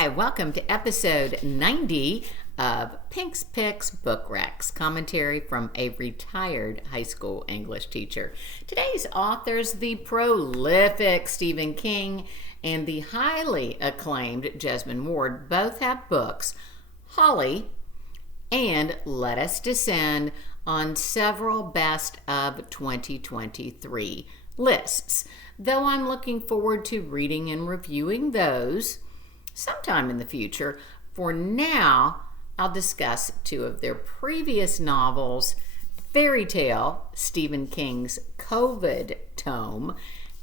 Hi, welcome to episode 90 of Pink's Picks Book Recs, commentary from a retired high school English teacher. Today's authors, the prolific Stephen King and the highly acclaimed Jesmyn Ward, both have books, Holly and Let Us Descend, on several best of 2023 lists. Though I'm looking forward to reading and reviewing those sometime in the future, for now I'll discuss two of their previous novels, Fairy Tale, Stephen King's COVID tome,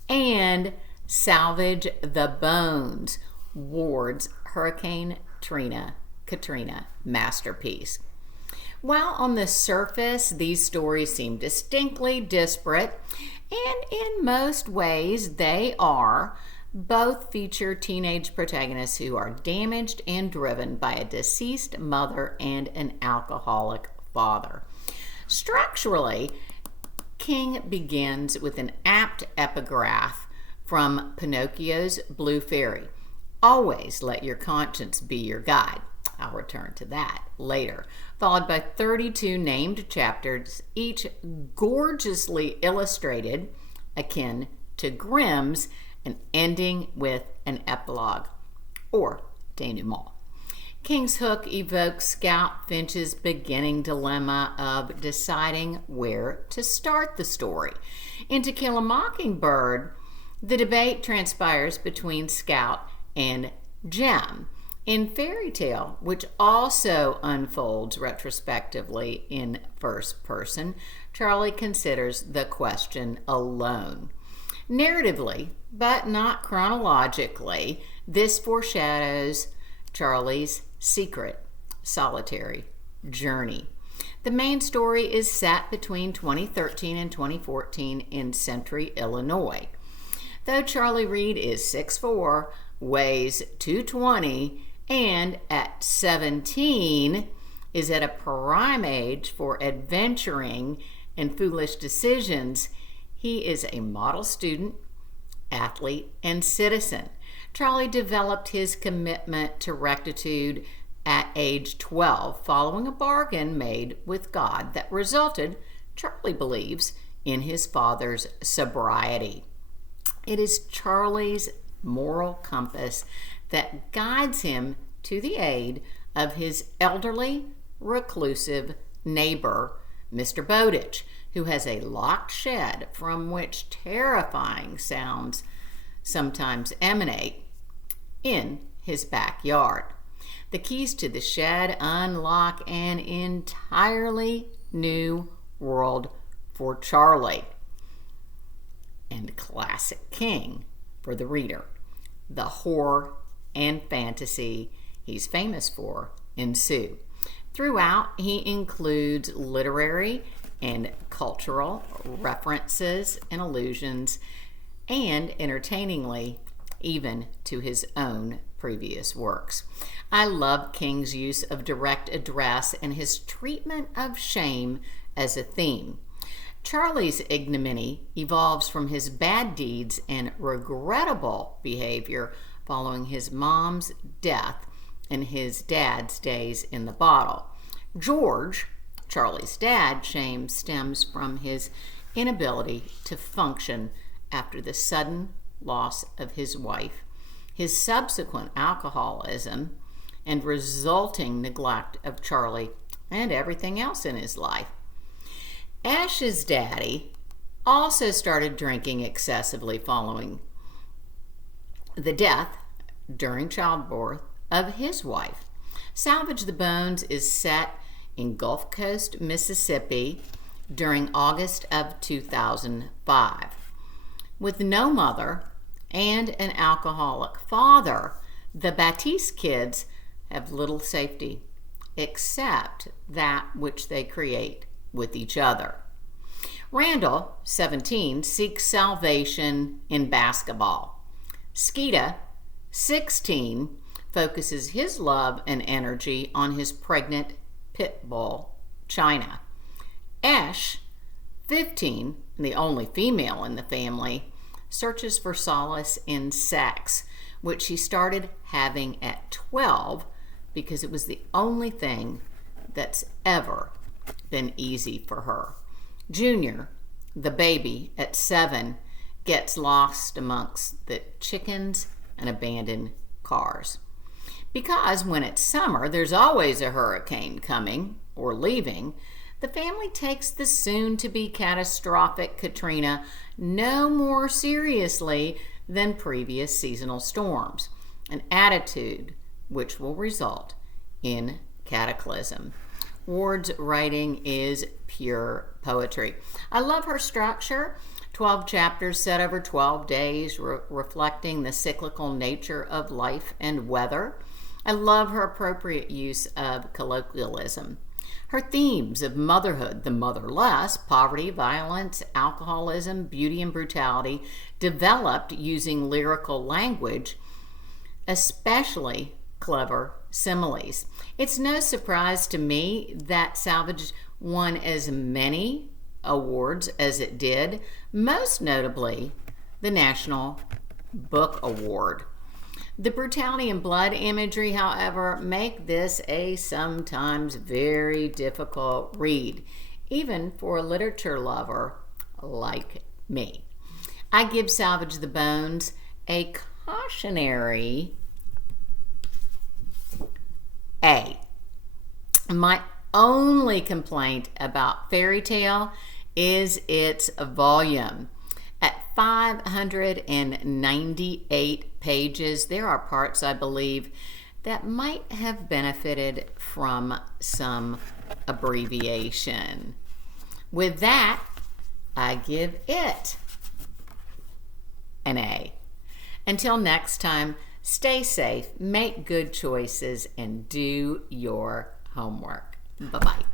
and Salvage the Bones, Ward's Hurricane Katrina masterpiece. While on the surface these stories seem distinctly disparate, and in most ways they are, both feature teenage protagonists who are damaged and driven by a deceased mother and an alcoholic father. Structurally, King begins with an apt epigraph from Pinocchio's Blue Fairy. Always let your conscience be your guide. I'll return to that later. Followed by 32 named chapters, each gorgeously illustrated, akin to Grimm's, and ending with an epilogue, or denouement. King's hook evokes Scout Finch's beginning dilemma of deciding where to start the story. In To Kill a Mockingbird, the debate transpires between Scout and Jem. In Fairy Tale, which also unfolds retrospectively in first person, Charlie considers the question alone. Narratively, but not chronologically, this foreshadows Charlie's secret, solitary journey. The main story is set between 2013 and 2014 in Century, Illinois. Though Charlie Reed is 6'4", weighs 220, and at 17 is at a prime age for adventuring and foolish decisions, he is a model student, athlete, and citizen. Charlie developed his commitment to rectitude at age 12 following a bargain made with God that resulted, Charlie believes, in his father's sobriety. It is Charlie's moral compass that guides him to the aid of his elderly, reclusive neighbor, Mr. Bowditch, who has a locked shed from which terrifying sounds sometimes emanate in his backyard. The keys to the shed unlock an entirely new world for Charlie, and classic King for the reader. The horror and fantasy he's famous for ensue. Throughout, he includes literary and cultural references and allusions, and entertainingly, even to his own previous works. I love King's use of direct address and his treatment of shame as a theme. Charlie's ignominy evolves from his bad deeds and regrettable behavior following his mom's death and his dad's days in the bottle. George, Charlie's dad, shame stems from his inability to function after the sudden loss of his wife, his subsequent alcoholism, and resulting neglect of Charlie and everything else in his life. Ash's daddy also started drinking excessively following the death during childbirth of his wife. Salvage the Bones is set in Gulf Coast, Mississippi during August of 2005. With no mother and an alcoholic father, the Batiste kids have little safety except that which they create with each other. Randall, 17, seeks salvation in basketball. Skeeta, 16, focuses his love and energy on his pregnant pit bull, China. Ash, 15, the only female in the family, searches for solace in sex which she started having at 12 because it was the only thing that's ever been easy for her. Junior, the baby, at 7, gets lost amongst the chickens and abandoned cars. Because when it's summer, there's always a hurricane coming or leaving, the family takes the soon-to-be catastrophic Katrina no more seriously than previous seasonal storms, an attitude which will result in cataclysm. Ward's writing is pure poetry. I love her structure. 12 chapters set over 12 days, reflecting the cyclical nature of life and weather. I love her appropriate use of colloquialism. Her themes of motherhood, the motherless, poverty, violence, alcoholism, beauty, and brutality, developed using lyrical language, especially clever similes. It's no surprise to me that Salvage won as many awards as it did, most notably the National Book Award. The brutality and blood imagery, however, make this a sometimes very difficult read, even for a literature lover like me. I give Salvage the Bones a cautionary A. My only complaint about Fairy Tale is its volume. At 598 pages, there are parts, I believe, that might have benefited from some abbreviation. With that, I give it an A. Until next time, stay safe, make good choices, and do your homework. Bye-bye.